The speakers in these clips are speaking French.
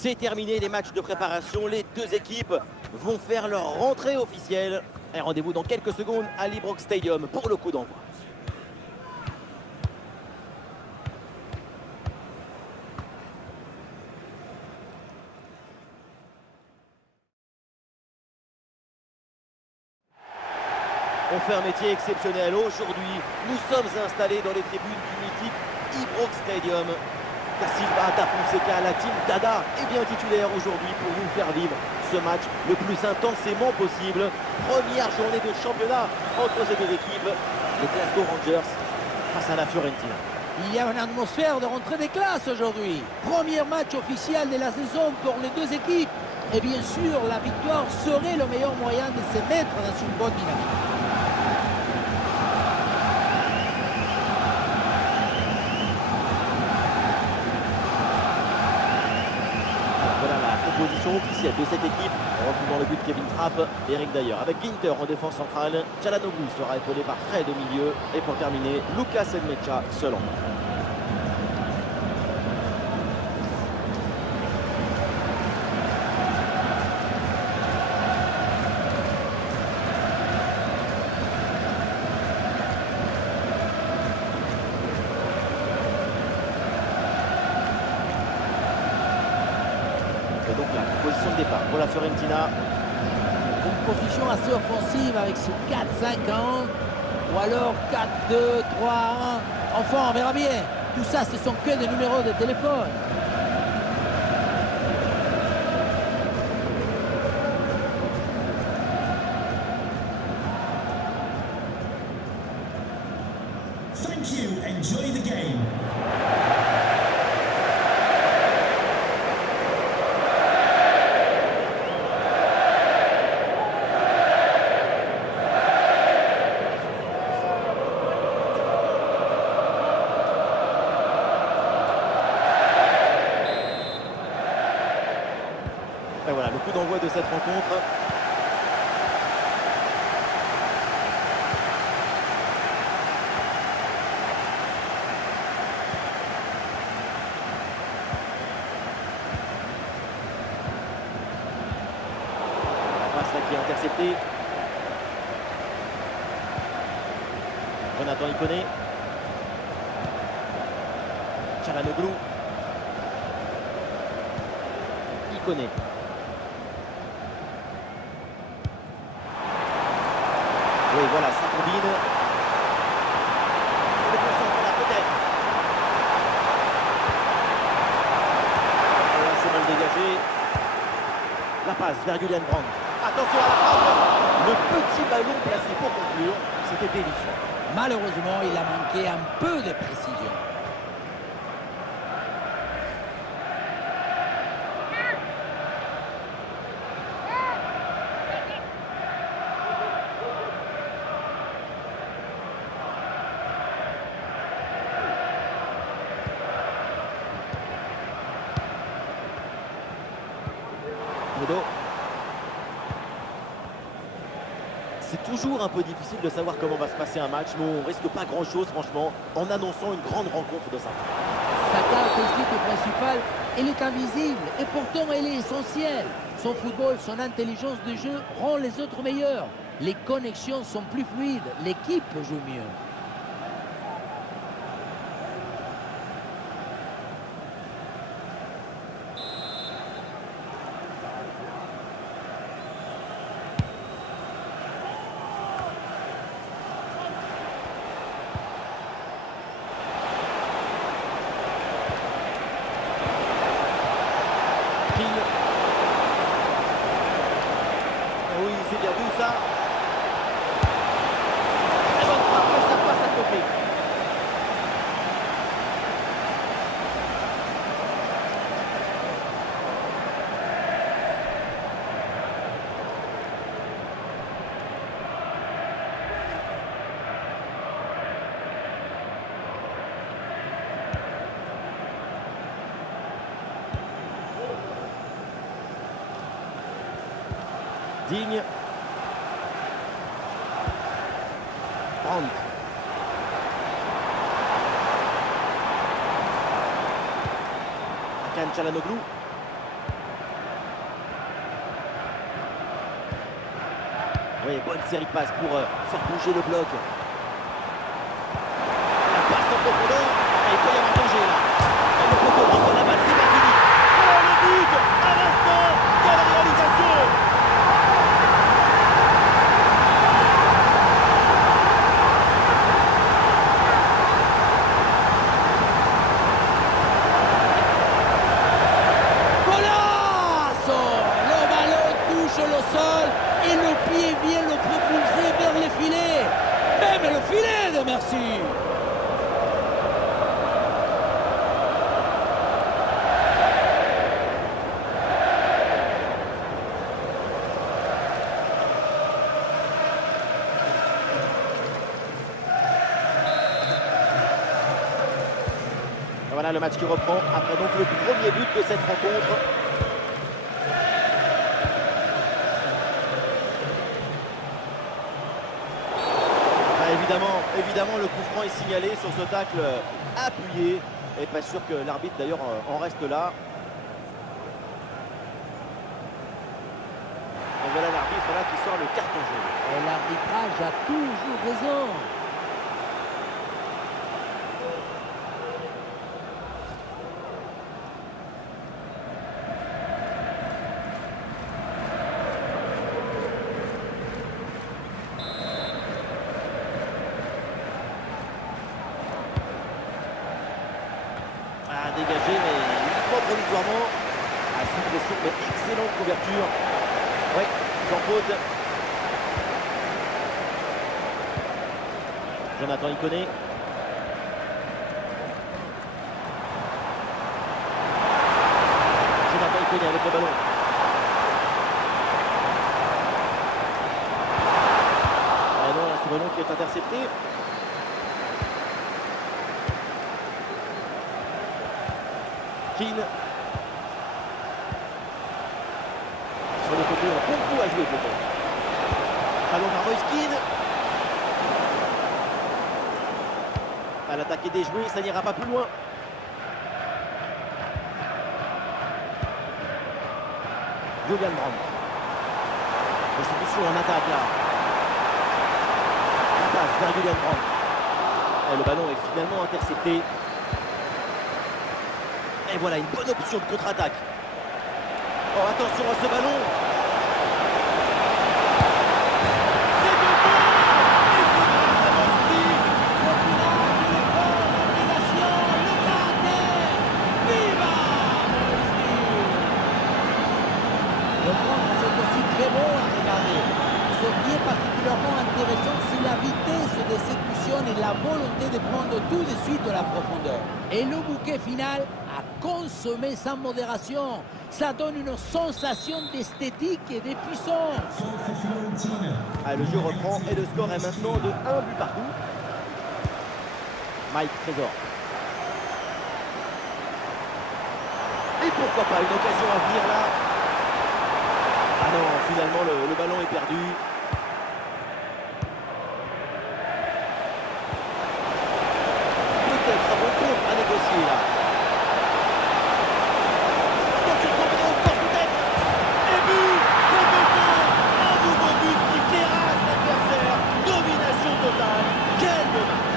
C'est terminé les matchs de préparation. Les deux équipes vont faire leur rentrée officielle. Et rendez-vous dans quelques secondes à l'Ibrox Stadium pour le coup d'envoi. On fait un métier exceptionnel. Aujourd'hui, nous sommes installés dans les tribunes du mythique Ibrox Stadium. Da Silva, Da Fonseca, la team Dada est bien titulaire aujourd'hui pour nous faire vivre ce match le plus intensément possible. Première journée de championnat entre ces deux équipes. Les Glasgow Rangers face à la Fiorentina. Il y a une atmosphère de rentrée des classes aujourd'hui. Premier match officiel de la saison pour les deux équipes. Et bien sûr, la victoire serait le meilleur moyen de se mettre dans une bonne dynamique. Position officielle de cette équipe, en retrouvant le but de Kevin Trapp, Eric Dyer avec Ginter en défense centrale. Çalhanoğlu sera épaulé par Fred au milieu et pour terminer, Lucas Nmecha seul en main. Donc la position de départ pour la Fiorentina. Une position assez offensive avec ce 4-5-1 ou alors 4-2, 3-1. Enfin, on verra bien. Tout ça, ce sont que des numéros de téléphone. Thank you. Enjoy the game. Et voilà le coup d'envoi de cette rencontre. La passe là qui est interceptée. Jonathan Ikoné. Çalhanoğlu. Ikoné. Oui, voilà, ça combine. Et le concentre là, peut-être. Voilà, c'est mal dégagé. La passe vers Julian Brandt. Attention à la frappe. Le petit ballon placé pour conclure. C'était délicieux. Malheureusement, il a manqué un peu de précision. C'est toujours un peu difficile de savoir comment va se passer un match, mais on risque pas grand-chose, franchement, en annonçant une grande rencontre de sa part. Sa caractéristique principale, elle est invisible et pourtant elle est essentielle. Son football, son intelligence de jeu rend les autres meilleurs. Les connexions sont plus fluides, l'équipe joue mieux. Oui, c'est bien vu ça. Très bonne frappe, mais ça passe à côté. Digne. Brandt. Hakan Çalhanoğlu. Oui, bonne série de passes pour faire bouger le bloc. La passe en profondeur. Et il peut y avoir danger là. Et le poteau rentre la balle, c'est pas fini. Oh, le but à l'instant. Quelle réalisation! Golazo! Le ballon touche le sol et le pied vient le propulser vers le filet. Même le filet de merci. Voilà le match qui reprend après donc le premier but de cette rencontre. Évidemment, le coup franc est signalé sur ce tacle appuyé. Et pas sûr que l'arbitre d'ailleurs en reste là. Et voilà l'arbitre là qui sort le carton jaune. Et l'arbitrage a toujours raison. Dégagé mais uniquement provisoirement. Sous pression mais excellente couverture. Oui, sans faute. Jonathan Iconé. Jonathan Iconé avec le ballon. Ah non, ce ballon qui est intercepté. Keane. Sur le côté, un bon coup à jouer peut-être. Ballon vers Moïse Keane. L'attaque est déjouée, ça n'ira pas plus loin. Julian Brandt. La solution en attaque là. La passe vers Julian Brandt. Et le ballon est finalement intercepté. Et voilà une bonne option de contre-attaque. Oh, attention à ce ballon. C'est de bon. Et c'est grâce à Moïse. Le courage, l'effort, l'obligation, le caractère. Viva Moïse! Le contre, c'est aussi très beau à regarder. Ce qui est particulièrement intéressant, c'est la vitesse d'exécution et la volonté de prendre tout de suite de la profondeur. Et le bouquet final à consommer sans modération. Ça donne une sensation d'esthétique et de puissance. Goal for Fiorentina. Le jeu reprend et le score est maintenant de 1 but partout. Mike Trésor. Et pourquoi pas une occasion à venir là. Ah non, finalement le ballon est perdu. Peut-être un bon contre à négocier là. Attention, combiné au score peut-être. Et but, c'est de bon. Un nouveau but qui terrasse l'adversaire. Domination totale. Quel dommage.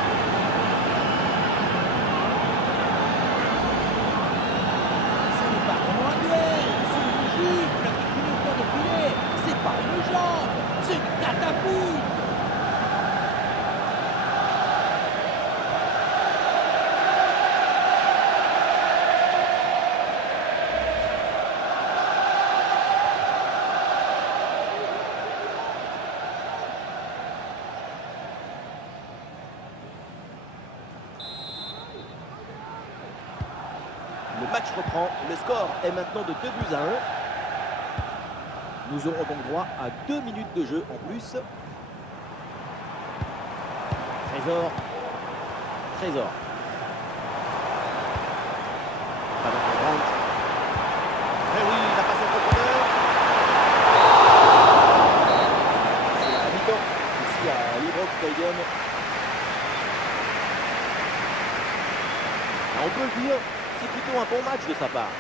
Ce n'est pas vraiment un duel, c'est une gifle qui finit par défiler. C'est pas une jambe, c'est une catapulte. Le match reprend, le score est maintenant de 2 buts à 1. Nous aurons donc droit à 2 minutes de jeu en plus. Trésor. Ballon de Brandt. Eh oui, la passe en profondeur. C'est la mi-temps ici à l'Ibrox Stadium. On peut le dire, c'est plutôt un bon match de sa part.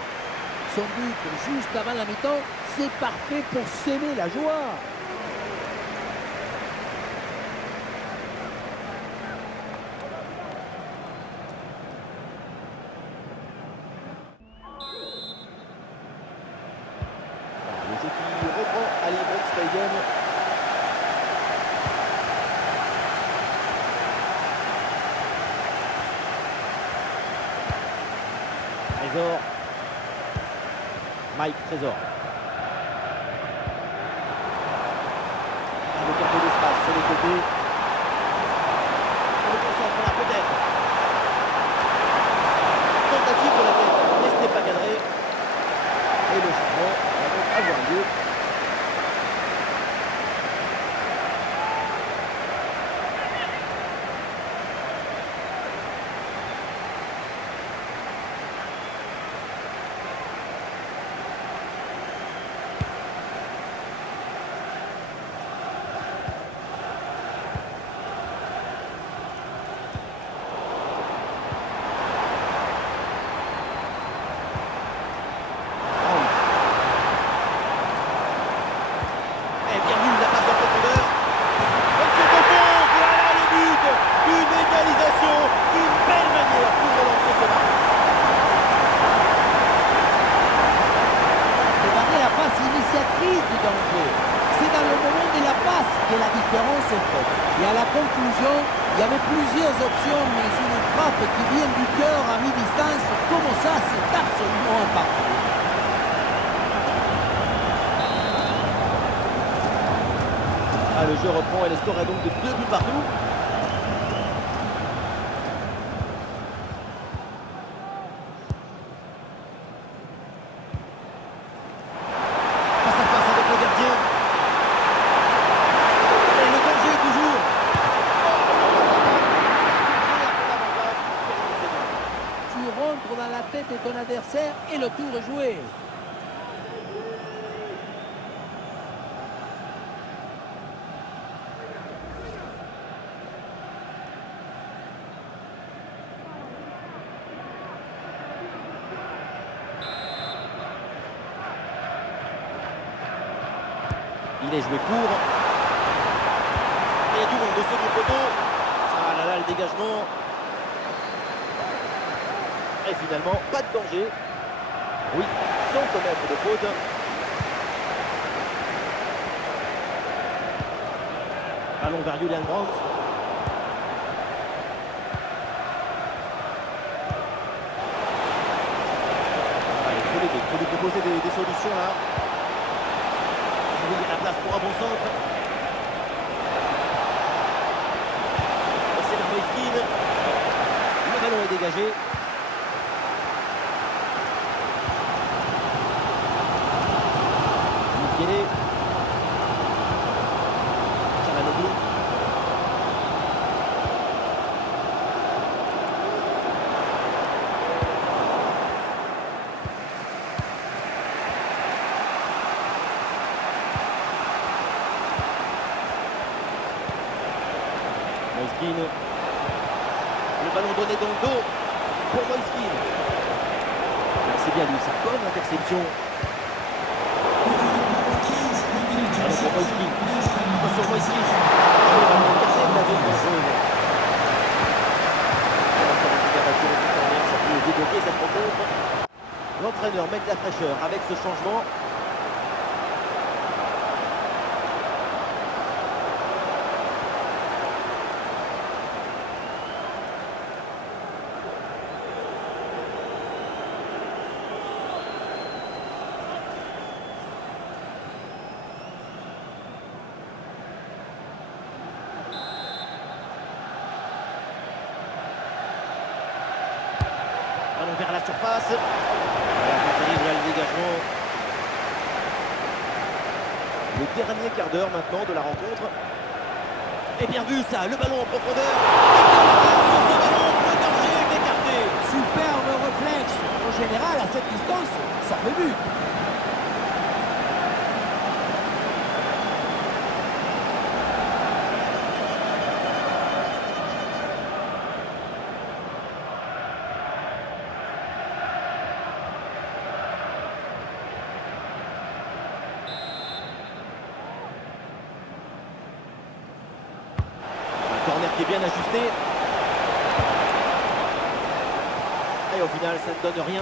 Son but juste avant la mi-temps, c'est parfait pour s'aimer la joie. Trésor. Mike Trésor. Avec un peu d'espace sur les côtés. On le concentre là peut-être. Tentative de la tête, mais ce n'est pas cadré. Et le changement va donc avoir lieu. Que la différence est faite. Et à la conclusion, il y avait plusieurs options, mais une frappe qui vient du cœur à mi-distance, comme ça, c'est absolument imparfait. Ah, le jeu reprend et le score est donc de 2 buts partout. Face à face avec le gardien. Dans la tête de ton adversaire et le tour est joué. Il est joué court. Il y a du monde au second poteau. Ah là là, le dégagement. Et finalement, pas de danger. Oui, sans commettre de faute. Ballon vers Julian Brandt. Allez, il faut lui proposer des solutions là. Il y a la place pour un bon centre. Et c'est vers Moïskine. Le ballon est dégagé. Moïskine. Le ballon donné dans le dos pour Moïskine. C'est bien lui, sa bonne interception. Ballon pour Moïskine. Attention Moïskine. Le ballon caché de la zone dangereuse. Ça peut débloquer cette rencontre. L'entraîneur met de la fraîcheur avec ce changement. Ballon vers la surface. Terrible le dégagement. Le dernier quart d'heure maintenant de la rencontre. Et bien vu ça, le ballon en profondeur. Sur ce ballon, le danger est écarté. Superbe réflexe. En général, à cette distance, ça fait but. Corner qui est bien ajusté. Et au final, ça ne donne rien.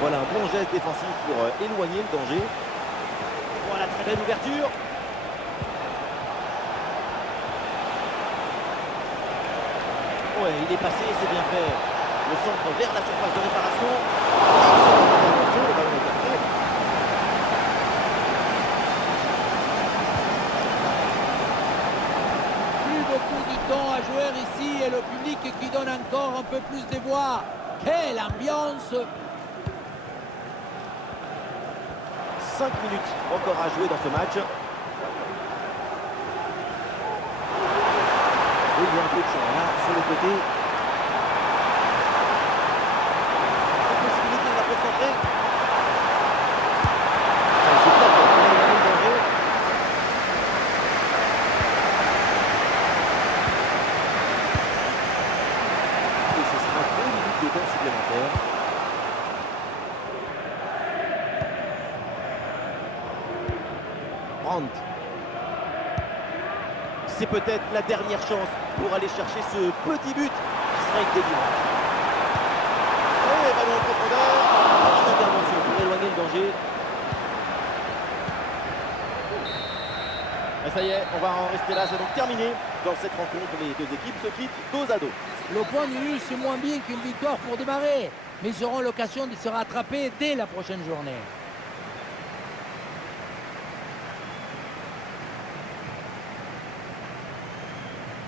Voilà un bon geste défensif pour éloigner le danger. Voilà, très belle ouverture. Ouais, il est passé, c'est bien fait. Le centre vers la surface de réparation. Excellente intervention, le ballon est capté. Plus beaucoup de temps à jouer ici et le public qui donne encore un peu plus de voix. Quelle ambiance! 5 minutes encore à jouer dans ce match. Il y a un peu de champ là, sur le côté. La possibilité de la concentrer. C'est pas fait, il y a un danger. Et ce sera 2 minutes de temps supplémentaires. Brandt. C'est peut-être la dernière chance pour aller chercher ce petit but qui serait une délivrance. Et ballon en profondeur. Bonne intervention pour éloigner le danger. Et ça y est, on va en rester là. C'est donc terminé. Dans cette rencontre, les deux équipes se quittent dos à dos. Le point nul, c'est moins bien qu'une victoire pour démarrer. Mais ils auront l'occasion de se rattraper dès la prochaine journée.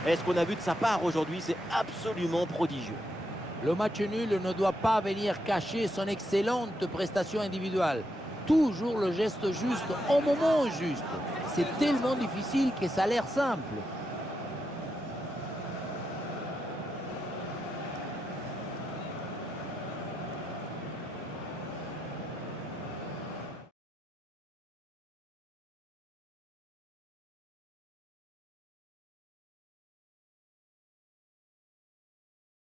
Et ce qu'on a vu de sa part aujourd'hui, c'est absolument prodigieux. Le match nul ne doit pas venir cacher son excellente prestation individuelle. Toujours le geste juste au moment juste. C'est tellement difficile que ça a l'air simple.